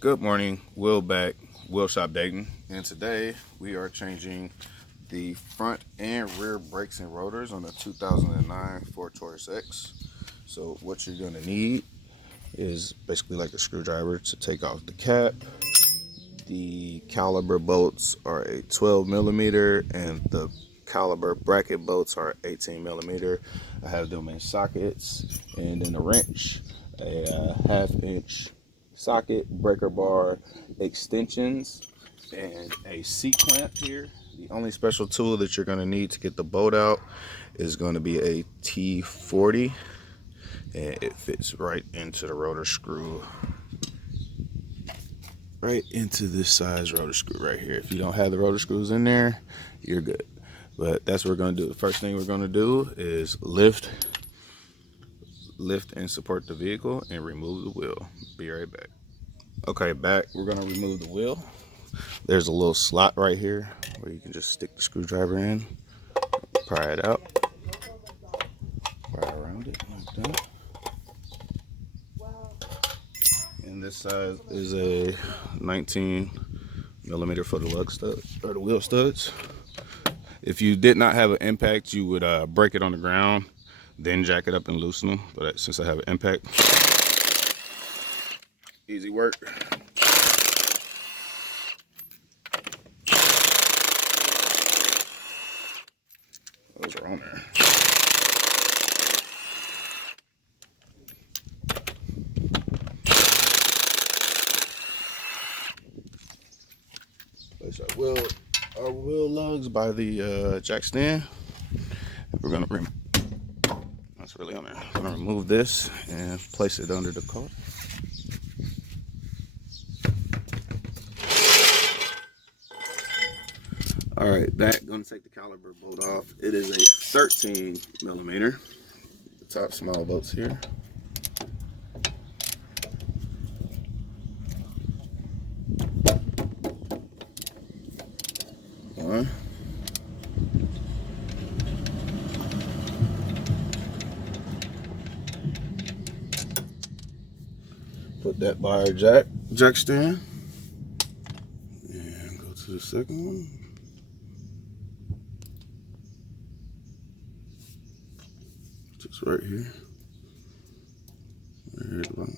Good morning, Will back, Will Shop Dayton, and today we are changing the front and rear brakes and rotors on the 2009 Ford Taurus X. So what you're going to need is basically like a screwdriver to take off the cap. The caliber bolts are a 12 millimeter and the caliber bracket bolts are 18 millimeter. I have them in sockets, and then a wrench, a half-inch socket, breaker bar, extensions, and a C-clamp here. The only special tool that you're going to need to get the bolt out is going to be a T40, and it fits right into the rotor screw, right into this size rotor screw right here. If you don't have the rotor screws in there, you're good. But that's what we're going to do. The first thing we're going to do is lift and support the vehicle and remove the wheel. Be right back. Okay, back. We're going to remove the wheel. There's a little slot right here where you can just stick the screwdriver in, pry it out, pry around it like that. And this size is a 19 millimeter for the lug studs, or the wheel studs. If you did not have an impact, you would break it on the ground, then jack it up and loosen them. But since I have an impact, easy work. Those are on there. Place our wheel lugs by the jack stand. We're gonna that's really on there. I'm gonna remove this and place it under the car. All right, back. Gonna take the caliber bolt off. It is a 13 millimeter. The top small bolts here. One. Put that by our jack stand. And go to the second one. Just right here. Right here at the bottom.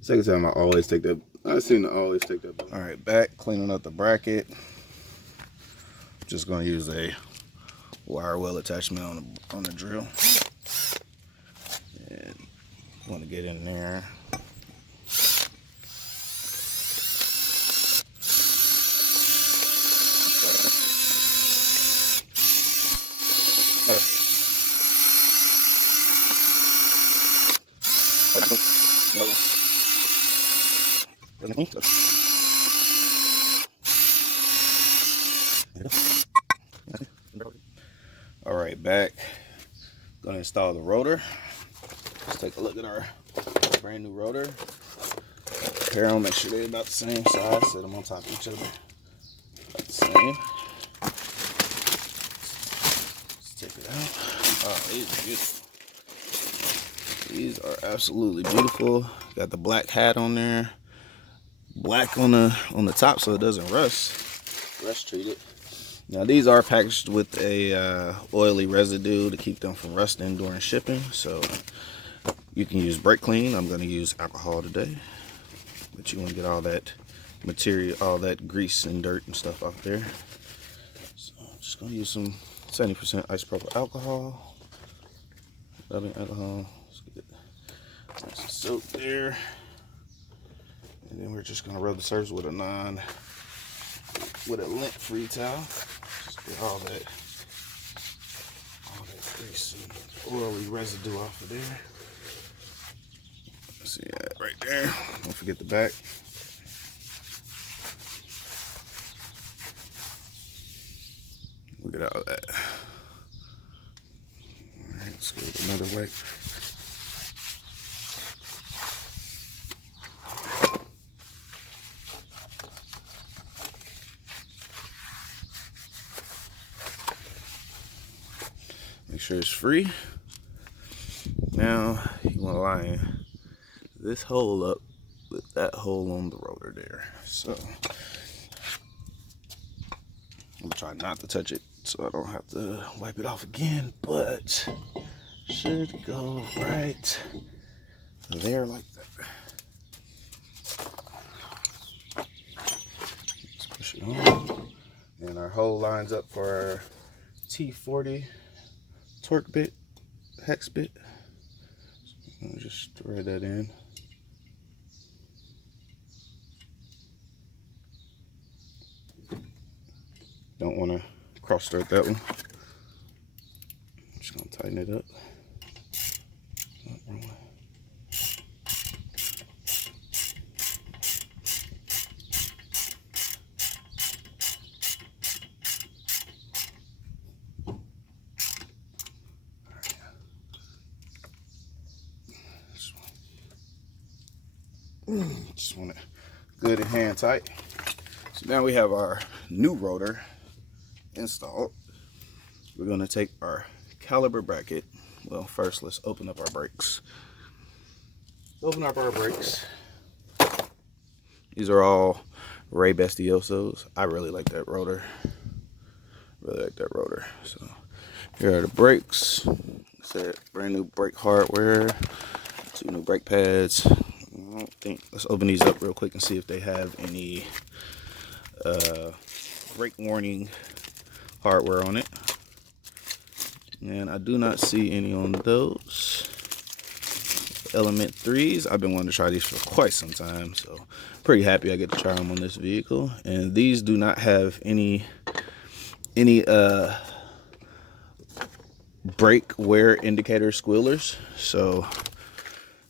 Second time I always take that. I seem to always take that. All right, back cleaning up the bracket. Just gonna use a wire well attachment on the drill, and want to get in there. All right, back. Gonna install the rotor. Let's take a look at our brand new rotor. Compare them, make sure they're about the same size. Set them on top of each other. About the same. Let's take it out. Oh, these are beautiful. These are absolutely beautiful. Got the black hat on there. Black on the top so it doesn't rust treated. Now these are packaged with a oily residue to keep them from rusting during shipping, so you can use brake clean. I'm going to use alcohol today, but you want to get all that material, all that grease and dirt and stuff off there. So I'm just going to use some 70% isopropyl alcohol, rubbing alcohol. Let's get nice and soak there. And then we're just gonna rub the surface with a lint-free towel. Just get all that grease and oily residue off of there. See that right there. Don't forget the back. Look at all that. All right, let's go with another wipe. Make sure it's free. Now you want to line this hole up with that hole on the rotor there. So I'm gonna try not to touch it so I don't have to wipe it off again, but should go right there like that. Let's push it on. And our hole lines up for our T40 torque bit, hex bit. So I'll just thread that in. Don't want to cross thread that one. I'm just going to tighten it up. Oh, wrong way. Just want it good and hand tight. So now we have our new rotor installed. We're going to take our caliper bracket. Well, first let's open up our brakes. Open up our brakes. These are all Ray Bestiosos. I really like that rotor. So here are the brakes. Said brand new brake hardware, 2 new brake pads. I don't think. Let's open these up real quick and see if they have any brake warning hardware on it. And I do not see any on those. Element 3s. I've been wanting to try these for quite some time, so pretty happy I get to try them on this vehicle. And these do not have any brake wear indicator squealers, so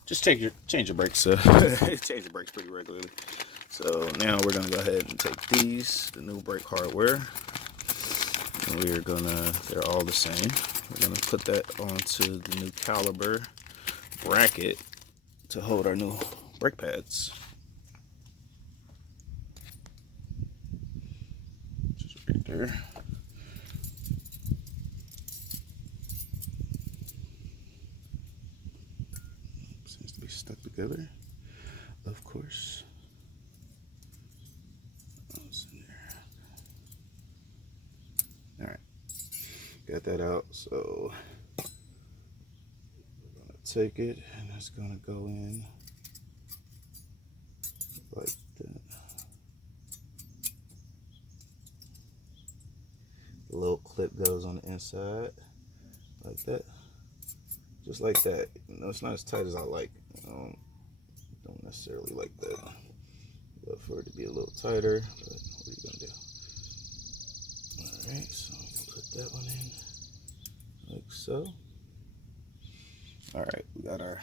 just change your brakes. Change your brakes pretty regularly. So now we're gonna go ahead and take these, the new brake hardware, and they're all the same. We're gonna put that onto the new caliper bracket to hold our new brake pads. Just right there. Seems to be stuck together, of course. Alright, got that out, so we're gonna take it and it's gonna go in like that. The little clip goes on the inside like that, just like that. You know, it's not as tight as I like. Don't necessarily like that. Love for it to be a little tighter, but what are you gonna do? Alright, so we can put that one in like so. Alright, we got our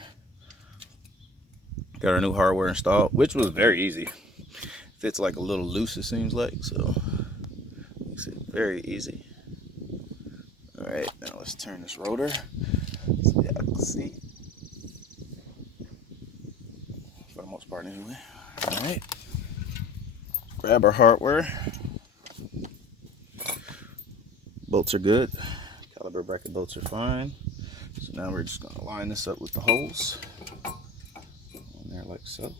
new hardware installed, which was very easy. Fits like a little loose, it seems like, so makes it very easy. Alright, now let's turn this rotor so y'all can see. For the most part anyway. Alright. Grab our hardware. Bolts are good. Caliper bracket bolts are fine. So now we're just going to line this up with the holes on there like so.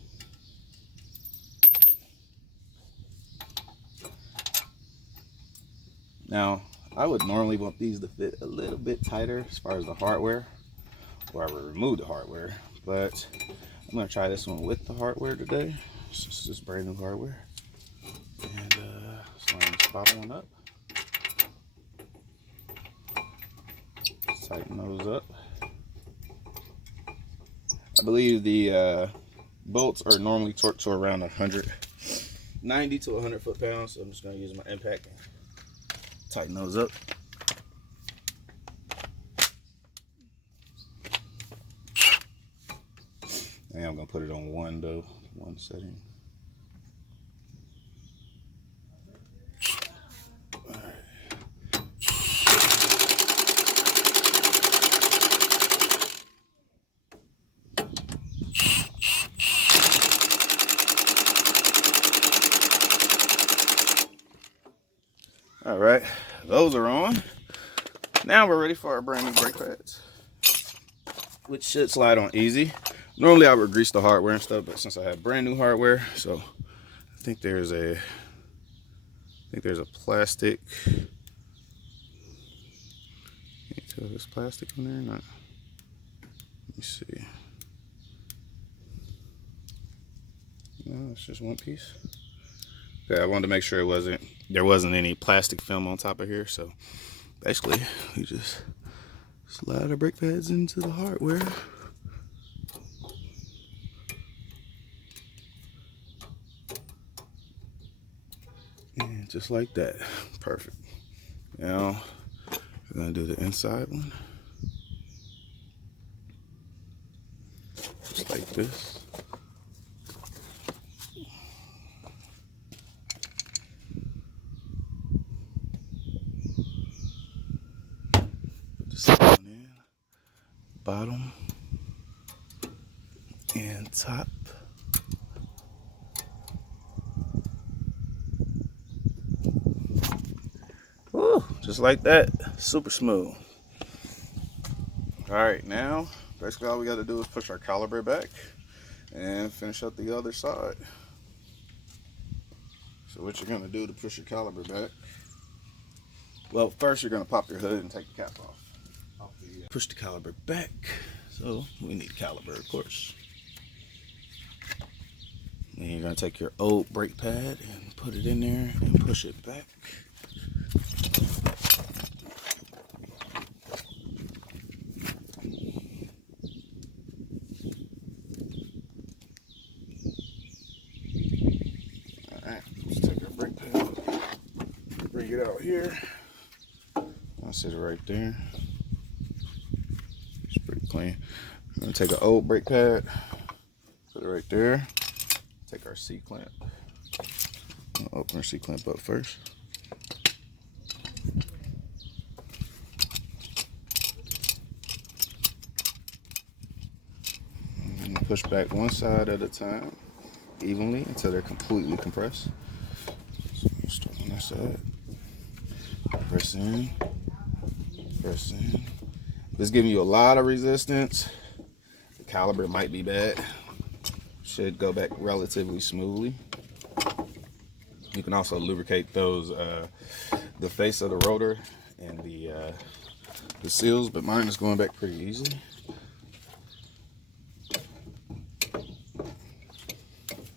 Now, I would normally want these to fit a little bit tighter as far as the hardware, or I would remove the hardware, but I'm going to try this one with the hardware today. This is brand new hardware. And let's line this bottom one up. Tighten those up. I believe the bolts are normally torqued to around 190 to 100 foot-pounds, so I'm just going to use my impact and tighten those up. And I'm going to put it on one setting. All right, those are on. Now we're ready for our brand new brake pads. which should slide on easy. Normally I would grease the hardware and stuff, but since I have brand new hardware, so I think there's a plastic. Can you tell there's plastic on there or not? Let me see. No, it's just one piece. Okay, I wanted to make sure there wasn't any plastic film on top of here. So basically, we just slide our brake pads into the hardware. And just like that. Perfect. Now, we're going to do the inside one. Just like this. Put the second one in. Bottom and top. Woo, just like that. Super smooth. Alright, now basically all we got to do is push our caliper back and finish up the other side. So what you're going to do to push your caliper back, well, first you're going to pop your hood and take the cap off. Push the caliper back. So we need caliper, of course. Then you're going to take your old brake pad and put it in there and push it back. Alright, let's take our brake pad, bring it out here. I'll set it right there. It's pretty clean. I'm going to take an old brake pad, put it right there. Take our C-clamp. I'll open our C-clamp up first. And push back one side at a time, evenly, until they're completely compressed. So I'm start on this side. Press in. Press in. If it's giving you a lot of resistance, the caliper might be bad. Should go back relatively smoothly. You can also lubricate those, the face of the rotor and the seals, but mine is going back pretty easily.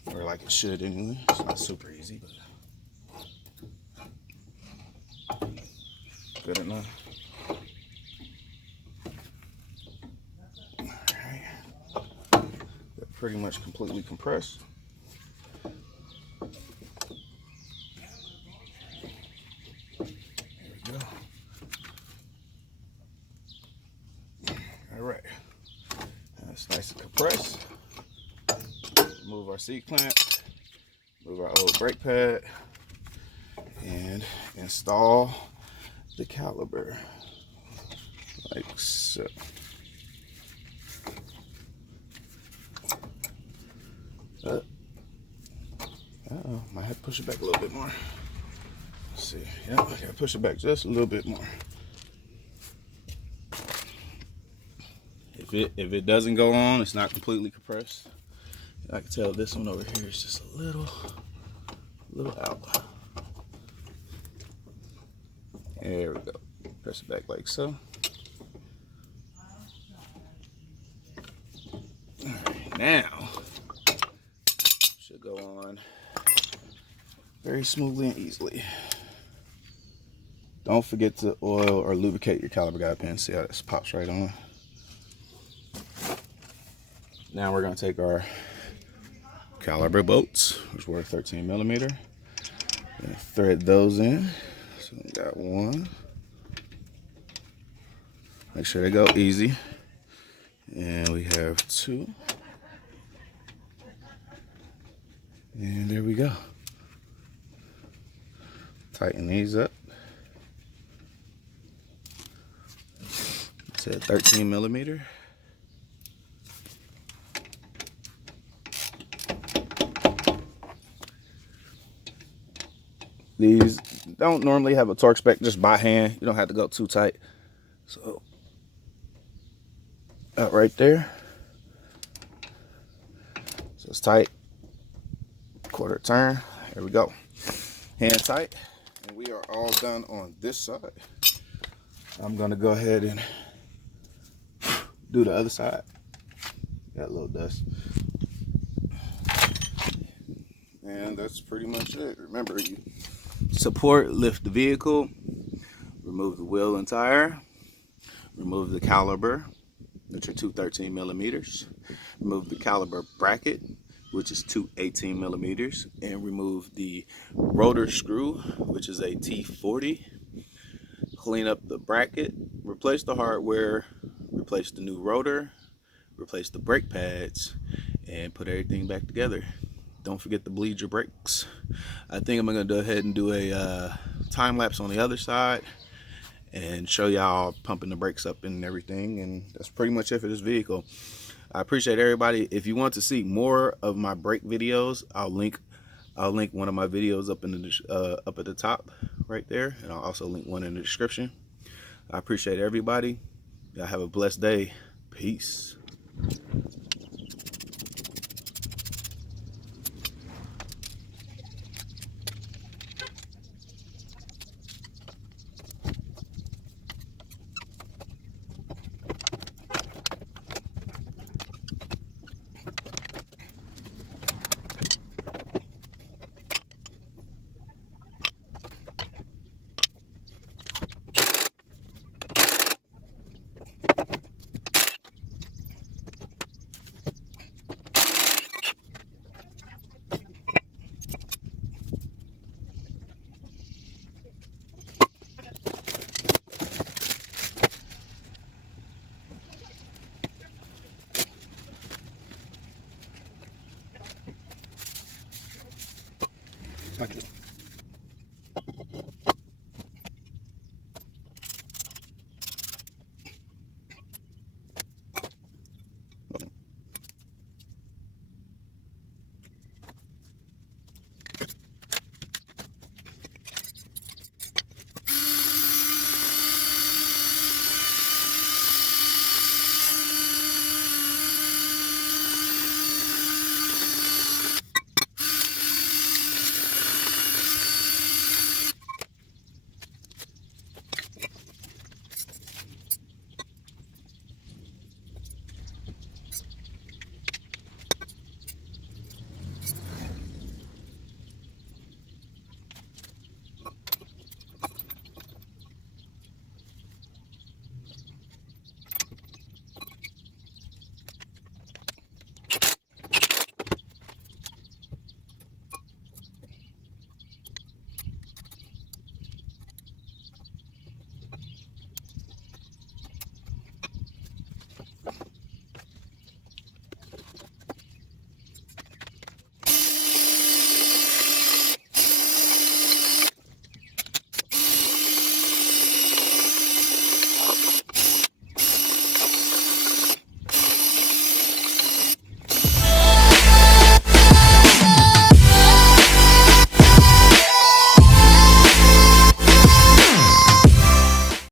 Or like it should anyway. It's not super easy, but good enough. Pretty much completely compressed. There we go. All right, that's nice and compressed. Move our C-clamp, move our old brake pad, and install the caliper like so. Uh-oh, might have to push it back a little bit more. Let's see. Yep, I gotta push it back just a little bit more. If it doesn't go on, it's not completely compressed. I can tell this one over here is just a little out. There we go. Press it back like so. All right, now should go on very smoothly and easily. Don't forget to oil or lubricate your caliper guide pin. See how this pops right on. Now we're going to take our caliper bolts, which were 13 millimeter, and thread those in. So we got one. Make sure they go easy. And we have two. And there we go. Tighten these up. It's at 13 millimeter. These don't normally have a torque spec, just by hand. You don't have to go too tight. So out right there. So it's tight. Quarter turn. Here we go. Hand tight. And we are all done on this side. I'm gonna go ahead and do the other side. Got a little dust. And that's pretty much it. Remember, you support, lift the vehicle, remove the wheel and tire, remove the caliper, which are two 13 millimeters, remove the caliper bracket, which is two 18 millimeters, and remove the rotor screw, which is a T40. Clean up the bracket, replace the hardware, replace the new rotor, replace the brake pads, and put everything back together. Don't forget to bleed your brakes. I think I'm gonna go ahead and do a time lapse on the other side and show y'all pumping the brakes up and everything. And that's pretty much it for this vehicle. I appreciate everybody. If you want to see more of my brake videos, I'll link one of my videos up in the up at the top right there, and I'll also link one in the description. I appreciate everybody. Y'all have a blessed day. Peace. Touch it.